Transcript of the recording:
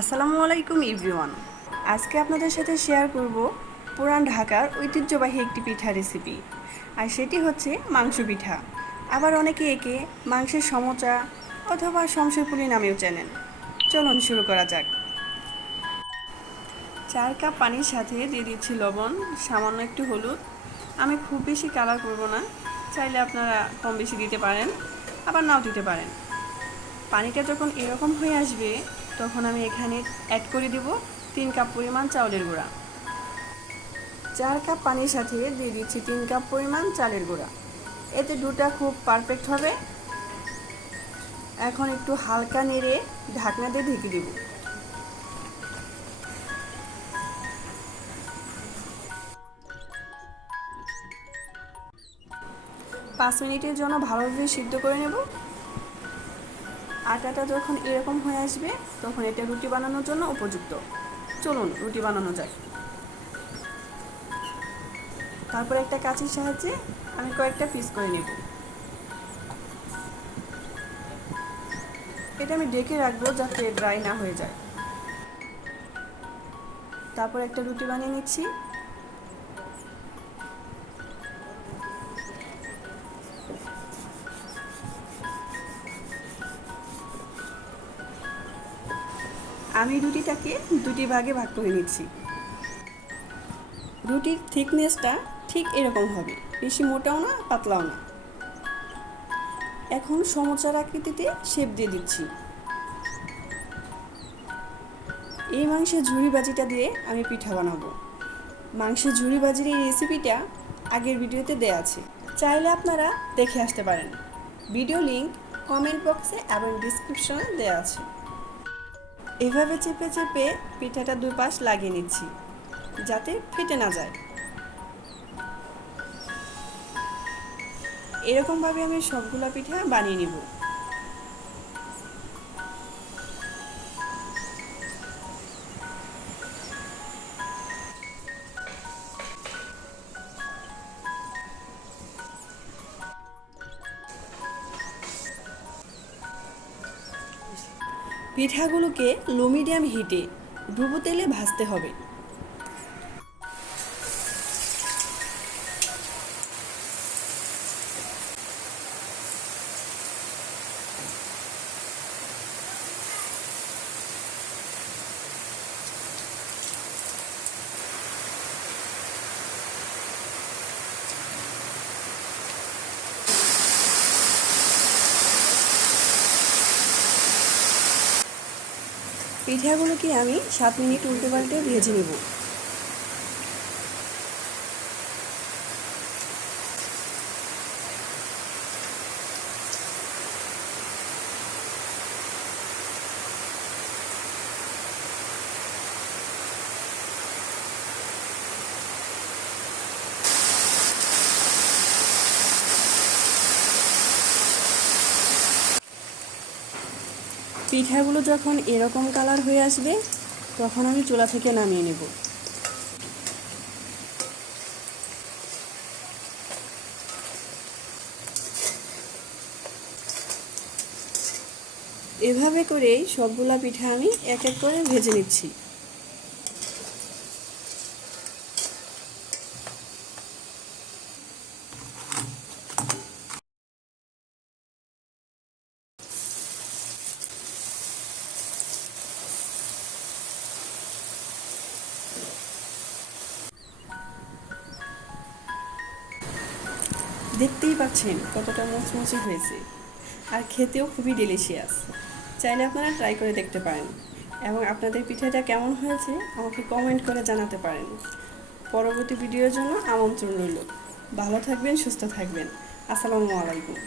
আসসালামু আলাইকুম এভরিওয়ান। আজকে আপনাদের সাথে শেয়ার করব পুরান ঢাকার ঐতিহ্যবাহী একটি পিঠা রেসিপি, আর সেটি হচ্ছে মাংস পিঠা। আবার অনেকে একে মাংসের সমোচা অথবা শমশেরপুলি নামেও চেনেন। চলুন শুরু করা যাক। 4 কাপ পানির সাথে দিয়ে দিচ্ছি লবণ, সামান্য একটু হলুদ। আমি খুব বেশি কালার করব না, চাইলে আপনারা কম বেশি দিতে পারেন, আবার নাও দিতে পারেন। পানিটা যখন এরকম হয়ে আসবে তখন আমি এখানে অ্যাড করে দেব 3 কাপ পরিমাণ চাউলের গুঁড়া। 4 কাপ পানির সাথে দিয়ে দিচ্ছি 3 কাপ পরিমাণ চালের গুঁড়া। এতে ডোটা খুব পারফেক্ট হবে। এখন একটু হালকা নেড়ে ঢাকনা দিয়ে ঢেকে দেব। পাঁচ মিনিটের জন্য ভালোভাবে সিদ্ধ করে নেব। আটাটা যখন এরকম হয়ে আসবে তখন এটা রুটি বানানোর জন্য উপযুক্ত। চলুন রুটি বানানো যায়। তারপর একটা কাঁচির সাহায্যে আমি কয়েকটা পিস করে নেব। এটা আমি ঢেকে রাখবো যাতে ড্রাই না হয়ে যায়। তারপর একটা রুটি বানিয়ে নিচ্ছি। আমি রুটিটাকে দুটি ভাগে ভাগ করে নিচ্ছি। রুটির থিকনেসটা ঠিক এরকম হবে, বেশি মোটাও না পাতলাও না। এখন সমোচার আকৃতিতে শেপ দিয়ে দিচ্ছি। এই মাংসের ঝুরি ভাজিটা দিয়ে আমি পিঠা বানাবো। মাংসের ঝুরি ভাজির এই রেসিপিটা আগের ভিডিওতে দেওয়া আছে, চাইলে আপনারা দেখে আসতে পারেন। ভিডিও লিংক কমেন্ট বক্সে এবং ডিসক্রিপশনে দেওয়া আছে। এভাবে চেপে চেপে পিঠাটা দুই পাশ লাগিয়ে নিচ্ছি যাতে ফেটে না যায়। এরকমভাবে আমি সবগুলা পিঠা বানিয়ে নিব। পিঠাগুলোকে লো মিডিয়াম হিটে ডুবো তেলে ভাজতে হবে। পিঠাগুলোকে আমি 7 মিনিট উল্টে পাল্টে ভেজে নেব। পিঠাগুলো যখন এরকম কালার হয়ে আসবে তখন আমি চুলা থেকে নামিয়ে নেব। এভাবে করেই সবগুলা পিঠা আমি এক এক করে ভেজে নিচ্ছি। দেখতেই পাচ্ছেন কতটা মুচমুচে হয়েছে, আর খেতেও খুবই ডেলিশিয়াস। চাইলে আপনারা ট্রাই করে দেখতে পারেন এবং আপনাদের পিঠাটা কেমন হয়েছে আমাকে কমেন্ট করে জানাতে পারেন। পরবর্তী ভিডিওর জন্য আমন্ত্রণ রইল। ভালো থাকবেন, সুস্থ থাকবেন। আসসালামু আলাইকুম।